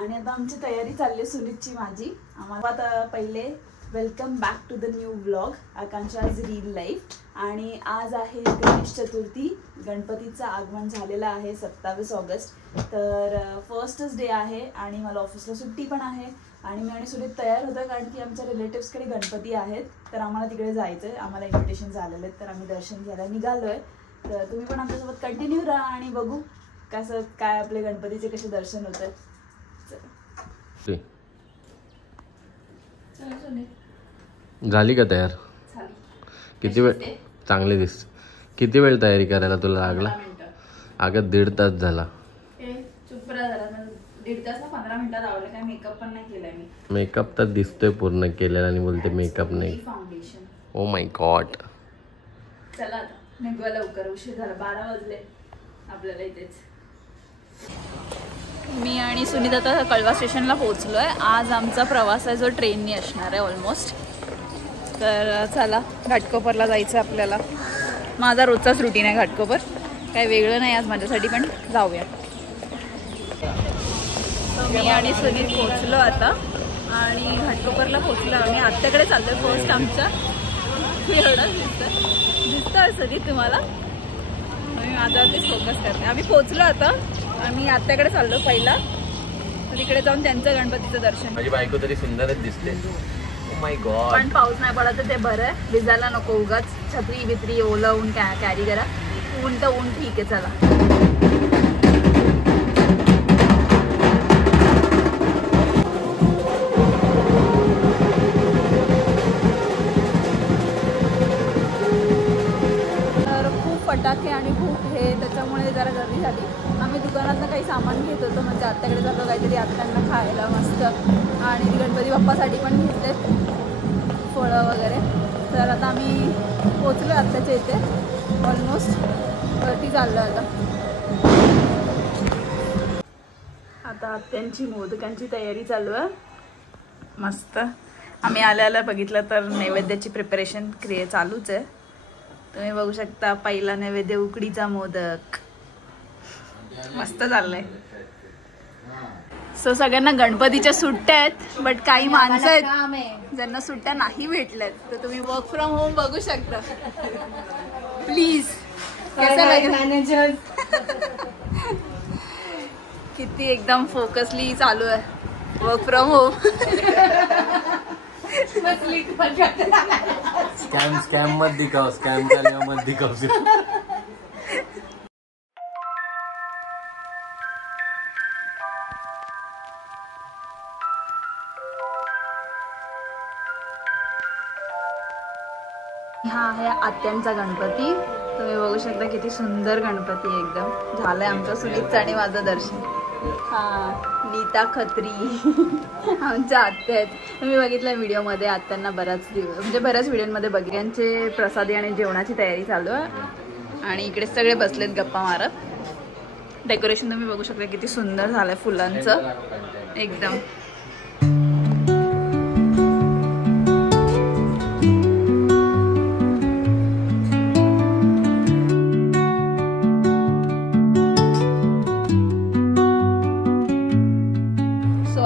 आणि आता आमची तयारी चालली सुनीतची माझी. आम्हाला आता पहिले welcome back to the new vlog Akanksha's reel life. आणि आज आहे गणेश चतुर्थी. गणपतीचं आगमन झालेलं आहे 27 ऑगस्ट. तर फर्स्टच डे आहे आणि मला ऑफिसला सुट्टी पण आहे. आणि मी आणि सुनीत तयार होतो कारण की आमच्या रिलेटिव्सकडे गणपती आहेत. तर आम्हाला तिकडे जायचं आहे. आम्हाला इन्व्हिटेशन झालेलं आहे तर आम्ही दर्शन घ्यायला निघालो आहे. तर तुम्ही पण आमच्यासोबत कंटिन्यू राहा आणि बघू कसं काय आपले गणपतीचे कसे दर्शन होत आहेत. झाली का तयार? किती वेळ? चांगली दिसते. किती वेळ तयारी करायला तुला लागला? अगं 1.5 तास झाला. चुप राहा जरा. 1.5 तास 15 मिनिटात आवडलं. काय मेकअप पण नाही केलाय मी. मेकअप तर दिसतोय पूर्ण केलेला आणि बोलते मेकअप नाही. फाउंडेशन. Oh my God. चला आता निघूया लवकर. उशीर झाला. 12 वाजले आपल्याला इथेच. मी आणि सुनीत आता कळवा स्टेशनला पोहोचलोय. आज आमचा प्रवास आहे जो ट्रेननी असणार आहे ऑलमोस्ट. तर चला घाटकोपरला जायचं आपल्याला. माझा रोजचाच रुटीन आहे घाटकोपर. काही वेगळं नाही आज माझ्यासाठी पण जाऊया. मी आणि सुनीत पोहोचलो आता आणि घाटकोपरला पोहोचलो. आम्ही आत्याकडे चाललो आहे फर्स्ट आमच्या. एवढं दिसतं सुनीत तुम्हाला? मी माझ्यावरतीच फोकस करते. आम्ही पोहोचलो आता. आम्ही आत्याकडे चाललो पहिला. तिकडे जाऊन त्यांचं गणपतीचं दर्शन. माझी बायको तरी सुंदरच दिसते. Oh my God. पण पाऊस नाही पडत ते बरं आहे. भिजायला नको उगाच. छत्री बित्री ओलं ऊन कॅरी करा. ऊन तर ऊन ठीक आहे. चला फटाके आणि खूप हे त्याच्यामुळे जरा गर्दी झाली. आम्ही दुकानातनं काही सामान घेत होतो. म्हणजे आत्याकडे जातो काहीतरी आत्यांना खायला मस्त. आणि गणपती बाप्पासाठी पण घेतले फळं वगैरे. तर आता आम्ही पोचलो आत्याच्या इथे ऑलमोस्ट. वरती चाललो आता आत्यांची मोदकांची तयारी चालू आहे मस्त. आम्ही आल्याला बघितलं तर नैवेद्याची प्रिपरेशन चालूच आहे. तुम्ही बघू शकता. पहिला नैवेद्य उकडीचा मोदक मस्त चाललंय. सो सगळ्यांना गणपतीच्या सुट्ट्या आहेत. बट काही माणसं आहेत ज्यांना सुट्ट्या नाही भेटल्यात. तर तुम्ही वर्क फ्रॉम होम बघू शकता प्लीज. मॅनेजर किती एकदम फोकसली चालू आहे वर्क फ्रॉम होम. स्कॅम मत दिखाओ. स्कॅम झाल्यावर मत दिखाओ. हा आहे आत्यांचा गणपती. तुम्ही बघू शकता किती सुंदर गणपती एकदम. झालंय आमच्या सुनीतचं आणि माझं दर्शन. हा नीता खत्री आमच्या आत्या आहेत. तुम्ही बघितलं व्हिडिओमध्ये. आत्यांना बऱ्याच व्हिडिओमध्ये बघितल्यांचे प्रसादी आणि जेवणाची तयारी चालू आहे. आणि इकडे सगळे बसलेत गप्पा मारत. डेकोरेशन तुम्ही बघू शकता किती सुंदर झालंय फुलांचं एकदम.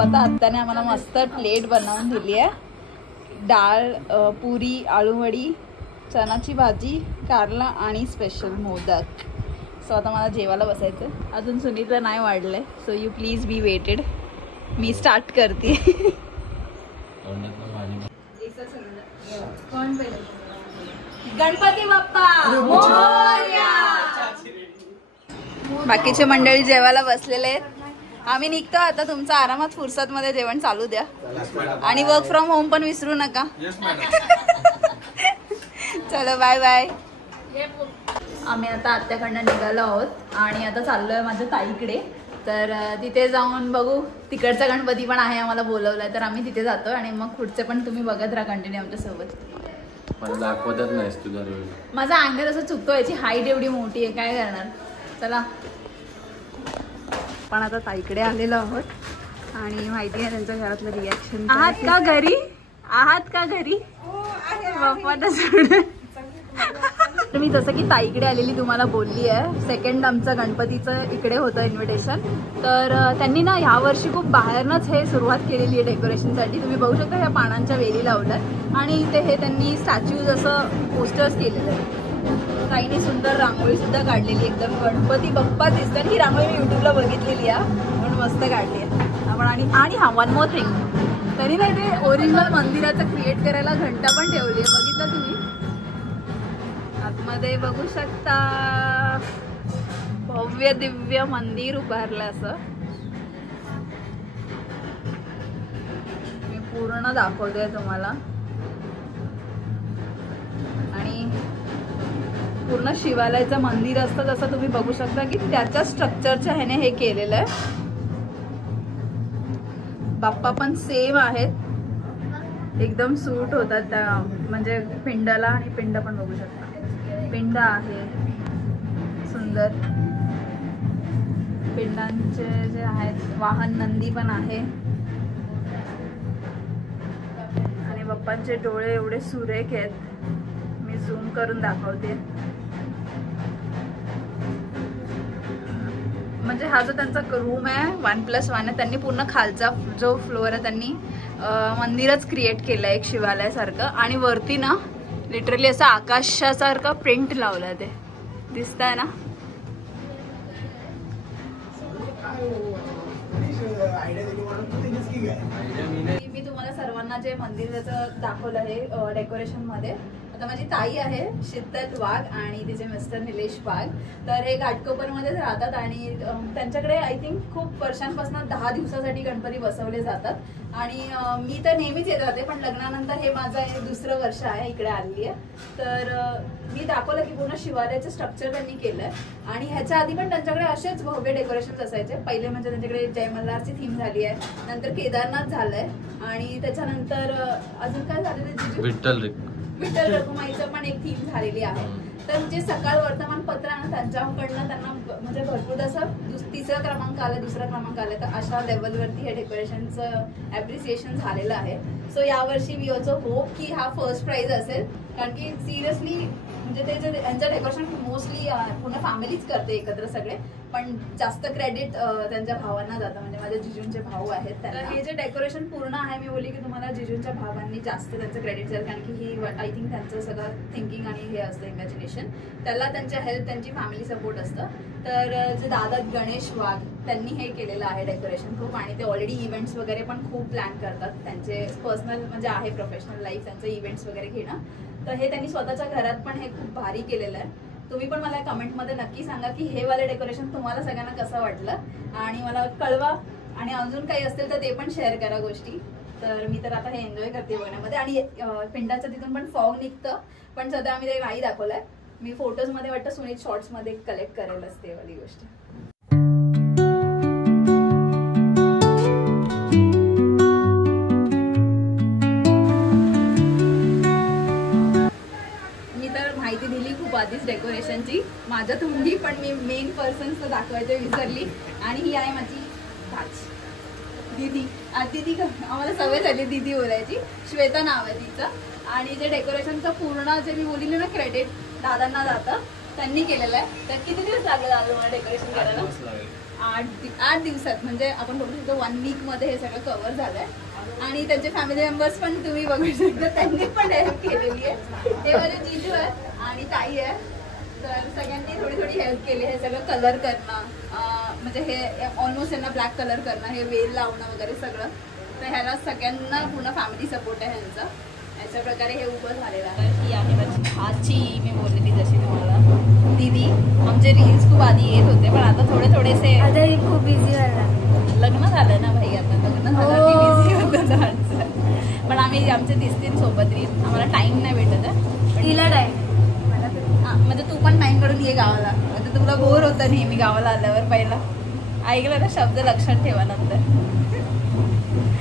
आता आत्याने आम्हाला मस्त प्लेट बनवून दिली आहे. डाळ, पुरी, आळूवडी, चणाची भाजी, कारला आणि स्पेशल मोदक. सो आता मला जेवायला बसायचं. अजून सुनीतला नाही वाढलंय. So you please be waited. मी स्टार्ट करते. गणपती बाप्पा मोरया. बाकीचे मंडळी जेवायला बसलेले आहेत. आम्ही निघतो आता. तुमचं आरामात फुर्सत मध्ये जेवण चालू द्या. आणि वर्क फ्रॉम होम पण विसरू नका. चलो बाय बाय. आम्ही आता आत्याकडनं निघालो आहोत आणि आता चाललोय माझ्या ताईकडे. तर तिथे जाऊन बघू. तिकडचा गणपती पण आहे. आम्हाला बोलवलंय तर आम्ही तिथे जातो. आणि मग पुढचे पण तुम्ही बघत राहा कंटिन्यू आमच्यासोबत. मला दाखवतच नाहीस तुझा. माझा अँगल असं चुकतो. याची हाईट एवढी मोठी आहे काय करणार. चला पण आता ताईकडे आलेलो आहोत आणि माहिती आहे त्यांच्या घरातलं रिॲक्शन. आहात का घरी? आहात का घरी? बाप्पाला सोडून मी जसं की ताईकडे आलेली तुम्हाला बोलली आहे, सेकंड आमचं गणपतीचं इकडे होतं इन्व्हिटेशन. तर त्यांनी ना ह्या वर्षी खूप बाहेरनंच हे सुरुवात केलेली आहे डेकोरेशनसाठी. तुम्ही बघू शकता ह्या पानांच्या वेली लावल्यात आणि इथे हे त्यांनी स्टॅच्यूज असं पोस्टर्स केलेले आहेत. ताईने सुंदर रांगोळी सुद्धा काढलेली, एकदम गणपती बाप्पा दिसतात. ही रांगोळी मी युट्यूबला बघितलेली आहे, म्हणून मस्त काढली आहे आपण. आणि हा वन मोर थिंग, तरी नाही ते ओरिजिनल मंदिराचं क्रिएट करायला घंटा पण ठेवली आहे, बघितलं तुम्ही. आतमध्ये बघू शकता भव्य दिव्य मंदिर उभारलं असं. मी पूर्ण दाखवते तुम्हाला. आणि पूर्ण शिवालयाचं मंदिर असतं तसं तुम्ही बघू शकता की त्याच्या स्ट्रक्चरच्या ह्याने हे केलेलं आहे. बाप्पा पण सेम आहेत, एकदम सूट होतात त्या म्हणजे पिंडाला. आणि पिंड पण बघू शकता, पिंड आहे सुंदर. पिंडांचे जे आहेत वाहन नंदी पण आहे. आणि बाप्पांचे डोळे एवढे सुरेख आहेत, मी झूम करून दाखवते. म्हणजे हा जो त्यांचा रूम आहे 1+1 आहे, त्यांनी पूर्ण खालचा जो फ्लोअर आहे त्यांनी मंदिरच क्रिएट केलं आहे एक शिवालयासारखं. आणि वरती ना लिटरली असं आकाशासारखं प्रिंट लावलं, ते दिसतंय ना. मी तुम्हाला सर्वांना जे मंदिराचं दाखवलं आहे डेकोरेशन मध्ये. आता माझी ताई आहे शीतल वाघ आणि तिचे मिस्टर निलेश वाघ. तर हे घाटकोपरमध्येच राहतात आणि त्यांच्याकडे आय थिंक खूप वर्षांपासून 10 दिवसासाठी गणपती बसवले जातात. आणि मी तर नेहमीच येत राहते, पण लग्नानंतर हे माझं हे दुसरं वर्ष आहे इकडे आली आहे. तर मी दाखवलं की पूर्ण शिवालयाचं स्ट्रक्चर त्यांनी केलंय. आणि ह्याच्या आधी पण त्यांच्याकडे असेच भव्य डेकोरेशन असायचे. पहिले म्हणजे त्यांच्याकडे जय मल्हारची थीम झाली आहे, नंतर केदारनाथ झालंय आणि त्याच्यानंतर अजून काय झालं ते विठ्ठल रखुमाईचं पण एक थीम झालेली आहे. तर जे सकाळ वर्तमानपत्र आहे ना त्यांच्याकडनं त्यांना म्हणजे भरपूर असं तिसरा क्रमांक आला, दुसरा क्रमांक आला. तर अशा लेवलवरती हे डेकोरेशनचं ॲप्रिसिएशन झालेलं आहे. सो यावर्षी वी ऑल्सो होप की हा फर्स्ट प्राइज असेल, कारण की सिरियसली म्हणजे ते जे यांचं डेकोरेशन मोस्टली पूर्ण फॅमिलीच करते एकत्र सगळे, पण जास्त क्रेडिट त्यांच्या भावांना जातं. म्हणजे माझ्या जिजूंचे भाऊ आहेत, तर हे जे डेकोरेशन पूर्ण आहे मी बोलली की तुम्हाला जिजूंच्या भावांनी जास्त त्यांचं क्रेडिट जाईल, कारण की ही आय थिंक त्यांचं सगळं थिंकिंग आणि हे असतं इमॅजिनेशन. त्याला त्यांच्या हेल्प त्यांची फॅमिली सपोर्ट असतं. तर जे दादा गणेश वाघ त्यांनी हे केलेलं आहे डेकोरेशन खूप. आणि ते ऑलरेडी इव्हेंट्स वगैरे पण खूप प्लॅन करतात. त्यांचे पर्सनल म्हणजे आहे प्रोफेशनल लाईफ त्यांचं इव्हेंट्स वगैरे घेणं. तर हे त्यांनी स्वतःच्या घरात पण हे खूप भारी केलेलं आहे. तुम्ही पण मला कमेंटमध्ये नक्की सांगा की हे वाले डेकोरेशन तुम्हाला सगळ्यांना कसं वाटलं आणि मला कळवा. आणि अजून काही असेल तर ते पण शेअर करा गोष्टी. तर मी तर आता हे एन्जॉय करते बघण्यामध्ये. आणि पिंडाचं तिथून पण फॉग निघतं, पण सध्या आम्ही ते नाही दाखवलंय. मी फोटोजमध्ये वाटतं सुनील शॉर्ट्समध्ये कलेक्ट करेल असते वाली गोष्ट. माहिती दिली खूप आधीच डेकोरेशनची माझ्या तुम्ही, पण मी मेन पर्सन्स दाखवायचं विसरली. आणि ही आहे माझी भाच दीदी. दीदी आम्हाला सवय झाली दीदी बोलायची. श्वेता नाव आहे तिचं. आणि जे डेकोरेशनचं पूर्ण जे मी बोलली ना क्रेडिट दादांना जातं, त्यांनी केलेलं आहे. तर किती दिवस लागले दादा मला डेकोरेशन करायला? 8 दिवसात. म्हणजे आपण बघू शकतो 1 वीकमध्ये हे सगळं कव्हर झालंय. आणि त्यांचे फॅमिली मेंबर्स पण तुम्ही बघू शकता, त्यांनी पण हेल्प केलेली आहे. ते माझे जिजू आहेत आणि ताई आहे. तर सगळ्यांनी थोडी थोडी हेल्प केली. हे सगळं कलर करणं, म्हणजे हे ऑलमोस्ट यांना ब्लॅक कलर करणं, हे वेल लावणं वगैरे सगळं. तर ह्याला सगळ्यांना पूर्ण फॅमिली सपोर्ट आहे ह्यांचा. अशा प्रकारे हे उभं झालेलं आहे. ही आहे माझी भाची, मी बोललेली जशी तुम्हाला दीदी. आमचे रील्स खूप आधी येत होते, पण आता थोडेसे आता खूप बिझी झाला. लग्न झालं ना भाई, आता लग्न झालं की बिझी होतं. पण आम्ही आमचे 3 सोबत रील, आम्हाला टाइम नाही भेटत आहे. तिला टाइम म्हणजे तू पण टाइम कडून ये गावाला. म्हणजे तुला बोर होतं नेहमी गावाला आल्यावर. पहिला ऐकलं ना शब्द लक्षात ठेवा नंतर.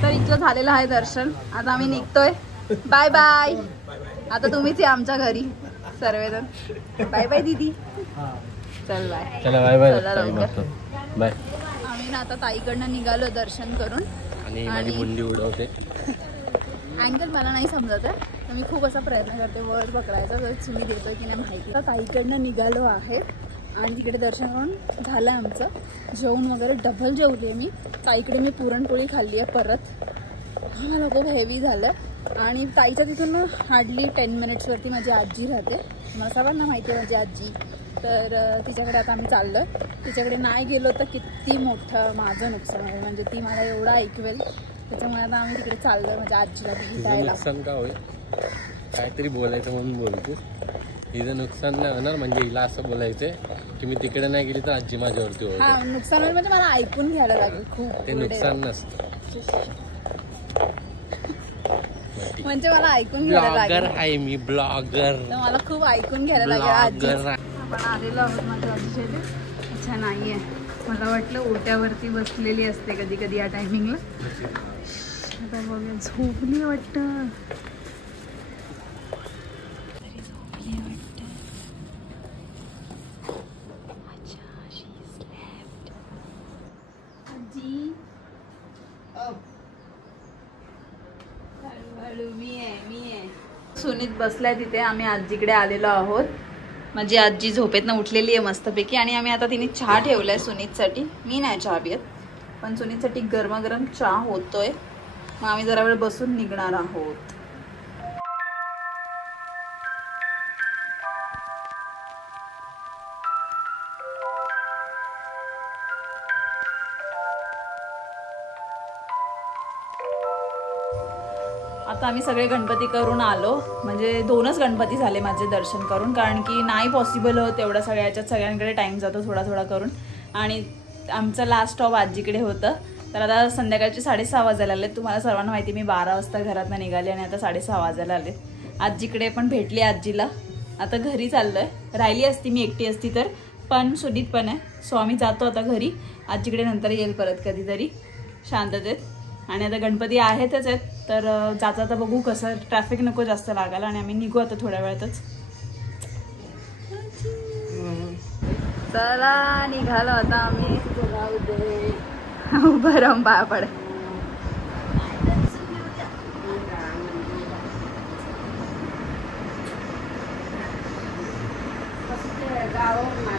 तर इथलं झालेलं आहे दर्शन. आता आम्ही निघतोय. Bye bye. आता तुम्हीच या आमच्या घरी सर्वजण. बाय बाय दीदी. चल बाय. चला बाय बाय. बाय. आम्ही ना आता ताईकडनं निघालो दर्शन करून. आणि माझी मुंडी उडवते. अँगल मला नाही समजत आहे, तर मी खूप असा प्रयत्न करते वर पकडायचा, तर सुनीत येतोय की नाही माहिती. तर ताईकडनं निघालो आहे आणि तिकडे दर्शन करून झालं आहे आमचं. जेवण वगैरे डबल जेवली आहे मी. ताईकडे मी पुरणपोळी खाल्ली आहे परत. मला खूप हेवी झालं. आणि ताईच्या तिथून हार्डली 10 मिनिट्सवरती माझी आजी राहते. मला सर्वांना माहिती आहे माझी आजी. तर तिच्याकडे आता आम्ही चाललो आहे. तिच्याकडे नाही गेलो तर किती मोठं माझं नुकसान होईल. म्हणजे ती मला एवढं ऐकवेल. त्याच्यामुळे आता आम्ही तिकडे चाललो आहे माझ्या आजीला भेटायला. नुकसान का होईल? काहीतरी बोलायचं म्हणून बोलतो. हिचं नुकसान नाही होणार. म्हणजे हिला असं बोलायचंय की मी तिकडे नाही गेली तर आजी माझ्यावरती होईल. हा, नुकसान होईल म्हणजे मला ऐकून घ्यायला लागेल खूप. ते नुकसान नसतं. म्हणजे मला ऐकून घ्यायला लागेल. ब्लॉगर आहे मी, ब्लॉगर. तर मला खूप ऐकून घ्यायला लागेल. आजी आपण आलेलो आहोत माझ्या आजीच्या. अच्छा नाहीये, मला वाटलं ओट्यावरती बसलेली असते कधी कधी या टायमिंगला. आता बघूया, झोपली वाटतं. सुनीत बसलाय तिथे. आम्ही आजीकडे आलेलो आहोत. माझी आजी झोपेतनं उठलेली आहे मस्तपैकी. आणि आम्ही आता तिने चहा ठेवलाय सुनीतसाठी. मी नाही चहा पियत, पण सुनीतसाठी गरमागरम चहा होतोय. मग आम्ही जरा वेळ बसून निघणार आहोत. आता आम्ही सगळे गणपती करून आलो. म्हणजे 2च गणपती झाले माझे दर्शन करून, कारण की नाही पॉसिबल होत एवढा सगळ्याच्यात. सगळ्यांकडे टाईम जातो थोडा थोडा करून. आणि आमचं लास्ट स्टॉप आजीकडे होतं. तर आता संध्याकाळचे 6:30 वाजायला आले. तुम्हाला सर्वांना माहिती, मी 12 वाजता घरातनं निघाली आणि आता 6:30 वाजायला आले. आजीकडे पण भेटली आजीला. आता घरी चाललोय. राहिली असती मी एकटी असती तर, पण सुनीत पण आहे. सो आम्ही जातो आता घरी. आजीकडे नंतर येईल परत कधीतरी शांततेत. आणि आता गणपती आहेतच आहेत. तर जाता आता बघू कसं, ट्रॅफिक नको जास्त लागायला. आणि आम्ही निघू आता थोड्या वेळातच. चला निघालो आता आम्ही. उभं राहून पाया पड.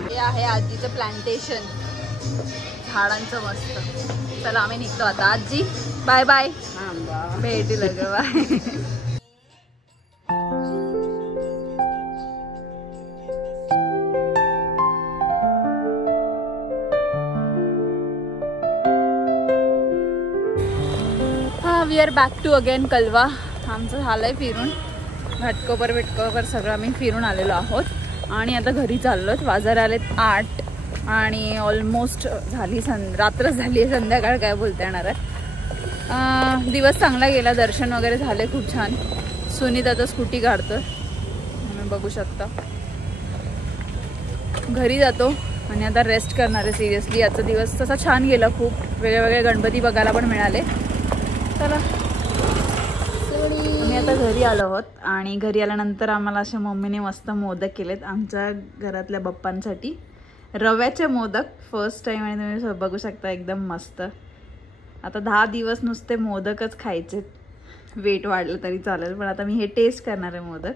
हे आहे आजीचं प्लांटेशन झाडांचं मस्त. चला आम्ही निघतो आता. आजी बाय बाय. भेटू लग bye. We are back to again Kalwa. आमचं झालंय फिरून. घाटकोपर विटकोपर सगळं आम्ही फिरून आलेलो आहोत. आणि आता घरी चाललोत. वाजायला आलेत 8 आणि ऑलमोस्ट झाली रात्रच झाली आहे. संध्याकाळ काय बोलता येणार आहे. दिवस चांगला गेला. दर्शन वगैरे झाले खूप छान. सुनीत आता स्कूटी काढतोय, तुम्ही बघू शकता. घरी जातो आणि आता रेस्ट करणार आहे. सिरियसली आजचा दिवस तसा छान गेला. खूप वेगळे गणपती बघायला पण मिळाले. चला आम्ही आता घरी आलो आहोत. आणि घरी आल्यानंतर आम्हाला अशा मम्मीने मस्त मोदक केलेत आमच्या घरातल्या बाप्पांसाठी. रव्याचे मोदक फर्स्ट टाइम. आणि तुम्ही बघू शकता एकदम मस्त. आता 10 दिवस नुसते मोदकच खायचे. वेट वाढलं तरी चालेल, पण आता मी हे टेस्ट करणार आहे मोदक.